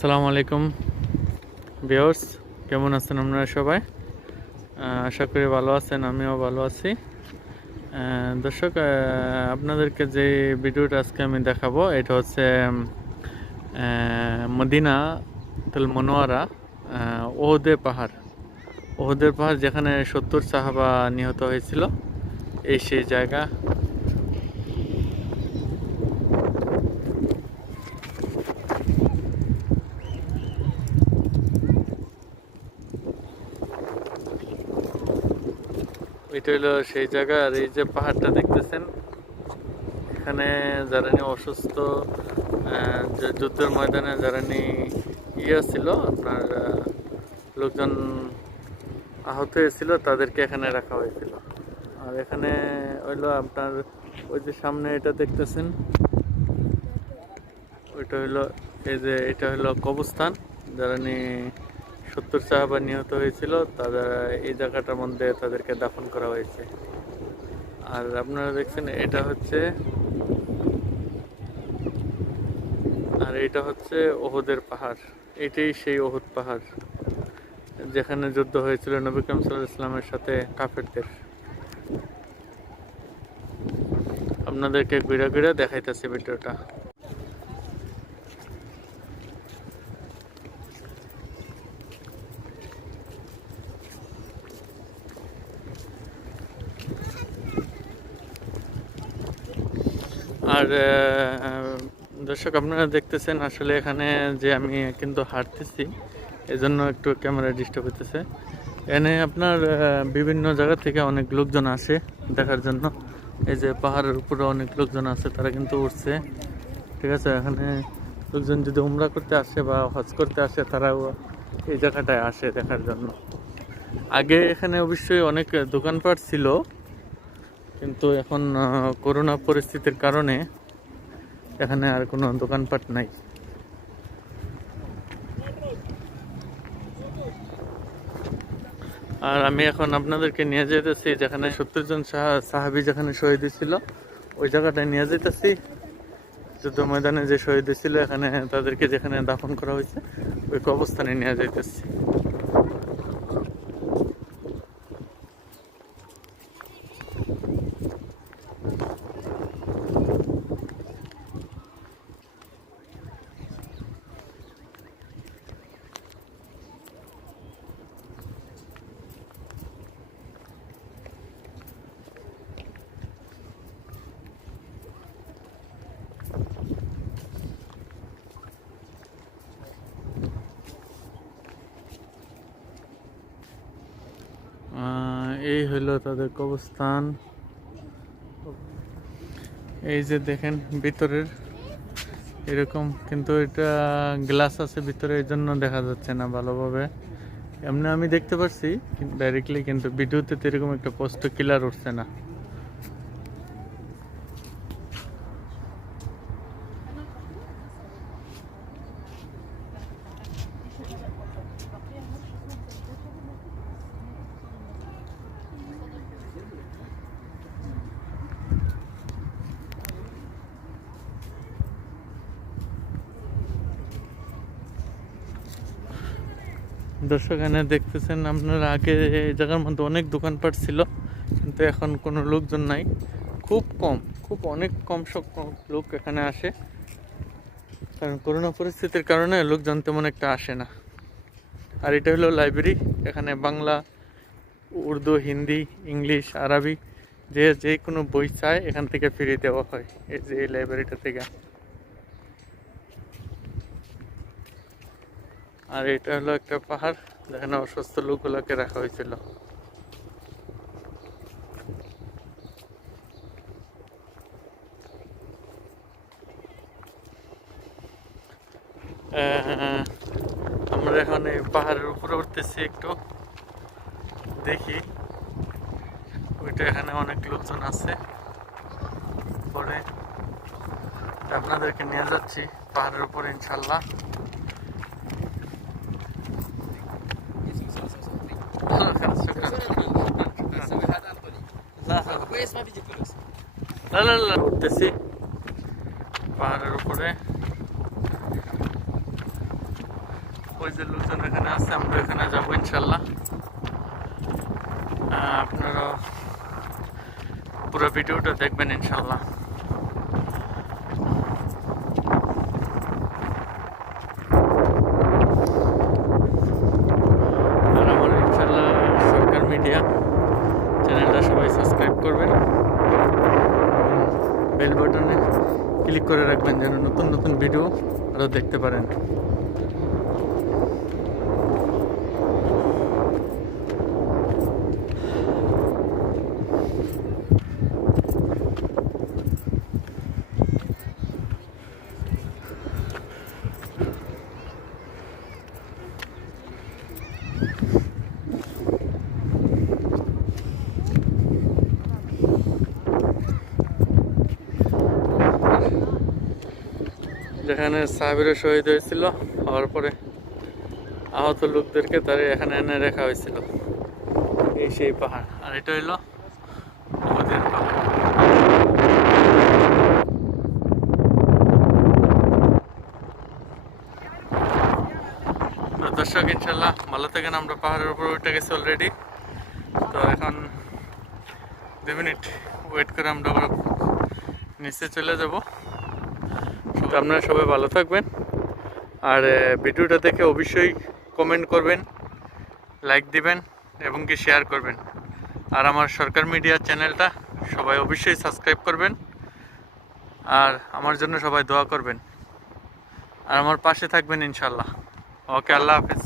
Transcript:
আসসালামু আলাইকুম। বিয়র্স কেমন আছেন আপনারা সবাই? আশা করি ভালো আছেন, আমিও ভালো আছি। দর্শক আপনাদেরকে যে ভিডিওটা আজকে আমি দেখাবো, এটা হচ্ছে মদিনা তুল মনোয়ারা ওহদে পাহাড়। ওহদের পাহাড় যেখানে সত্তর সাহাবা নিহত হয়েছিল, এই সেই জায়গা। এটা হলো সেই জায়গা, আর এই যে পাহাড়টা দেখতেছেন, এখানে যারা নিয়ে অসুস্থ যুদ্ধের ময়দানে যারা নিয়ে ইয়ে ছিল, আপনার লোকজন আহত হয়েছিল, তাদেরকে এখানে রাখা হয়েছিল। আর এখানে হইল আপনার, ওই যে সামনে এটা দেখতেছেন, ওইটা হইল, এই যে এটা হইল কবস্থান যারা নিয়ে সত্তর সাহাবা নিহত হয়েছিল, তাদের, এই জায়গাটার মধ্যে তাদেরকে দাফন করা হয়েছে। আর আপনারা দেখছেন, এটা হচ্ছে, আর এটা হচ্ছে ওহদের পাহাড়। এটাই সেই ওহুদ পাহাড়, যেখানে যুদ্ধ হয়েছিল নবী করিম সাল্লাল্লাহু ইসলামের সাথে কাফেরদের। আপনাদেরকে ঘুরে ঘুরে দেখাইতেছে ভিডিওটা। আর দর্শক, আপনারা দেখতেছেন আসলে এখানে যে আমি কিন্তু হাঁটতেছি, এজন্য একটু ক্যামেরা ডিস্টার্ব হইতেছে। এখানে আপনার বিভিন্ন জায়গা থেকে অনেক লোকজন আসে দেখার জন্য। এই যে পাহাড়ের উপরে অনেক লোকজন আছে, তারা কিন্তু উঠছে ঠিক আছে, এখানে লোকজন যদি উমরা করতে আসে বা হজ করতে আসে, তারাও এই জায়গাটায় আসে দেখার জন্য। আগে এখানে অবশ্যই অনেক দোকানপাট ছিল। কিন্তু এখন করোনা পরিস্থিতির কারণে এখানে আর কোনো দোকানপাট নাই। আর আমি এখন আপনাদেরকে নিয়ে যেতেছি যেখানে সত্তর জন সাহা- সাহাবি যেখানে শহীদ ছিল ওই জায়গাটায় নিয়ে যেতেছি যুদ্ধ ময়দানে যে শহীদ ছিল এখানে তাদেরকে যেখানে দাফন করা হয়েছে, ওই অবস্থানে নিয়ে যাইতেছি। এই হইল তাদের কবস্থান এই যে দেখেন ভিতরের, এরকম কিন্তু এটা গ্লাস আছে ভিতরে, এই জন্য দেখা যাচ্ছে না ভালোভাবে। এমনি আমি দেখতে পারছি, ডাইরেক্টলি কিন্তু ভিডিওতে এরকম একটা পোস্ট ক্লিয়ার উঠছে না। দর্শক এখানে দেখতেছেন, আপনারা আগে এই জায়গার মধ্যে অনেক দোকানপাট ছিল, কিন্তু এখন কোনো লোকজন নাই। খুব কম, খুব অনেক কম সংখ্যক লোক এখানে আসে। কারণ করোনা পরিস্থিতির কারণে লোকজন তেমন একটা আসে না। আর এটা হলো লাইব্রেরি, এখানে বাংলা, উর্দু, হিন্দি, ইংলিশ, আরবি, যে যে কোনো বই চায় এখান থেকে ফিরিয়ে দেওয়া হয়, এই যে এই লাইব্রেরিটা থেকে। আর এটা হলো একটা পাহাড়। যেখানে অসুস্থ লোকগুলোকে রাখা হয়েছিল। আমরা এখন এই পাহাড়ের উপরে উঠতেছি একটু। দেখি। ওইটা এখানে অনেক লোকজন আছে। পরে আপনাদেরকে নিয়ে যাচ্ছি পাহাড়ের উপরে ইনশাল্লাহ। না উঠতেছি। পাহাড়ের উপরে। লোকজন এখানে আছে, আমরা এখানে যাব ইনশাল্লাহ। আপনারা পুরো ভিডিওটা দেখবেন ইনশাল্লাহ। ইনশাল্লাহ সরকার মিডিয়া চ্যানেলটা সবাই সাবস্ক্রাইব করবেন। বেল বাটনে ক্লিক করে রাখবেন যেন নতুন নতুন ভিডিও আরও দেখতে পারেন। যেখানে সাহেবের শহীদ হয়েছিল, হওয়ার পরে আহত লোকদেরকে তারা এখানে এনে রাখা হয়েছিল। এই সেই পাহাড়। আর এটা হইল ওদের পাহাড়। দর্শক ইনশাল্লাহ ভালো থাকেন, আমরা পাহাড়ের উপর উঠে গেছি অলরেডি তো এখন দু মিনিট ওয়েট করে আমরা নিচে চলে যাব। তো আপনারা সবাই ভালো থাকবেন। আর ভিডিওটা দেখে অবশ্যই কমেন্ট করবেন লাইক দিবেন এবং কি শেয়ার করবেন। আর আমার সরকার মিডিয়া চ্যানেলটা সবাই অবশ্যই সাবস্ক্রাইব করবেন। আর আমার জন্য সবাই দোয়া করবেন। আর আমার পাশে থাকবেন ইনশাল্লাহ ওকে, আল্লাহ হাফেজ।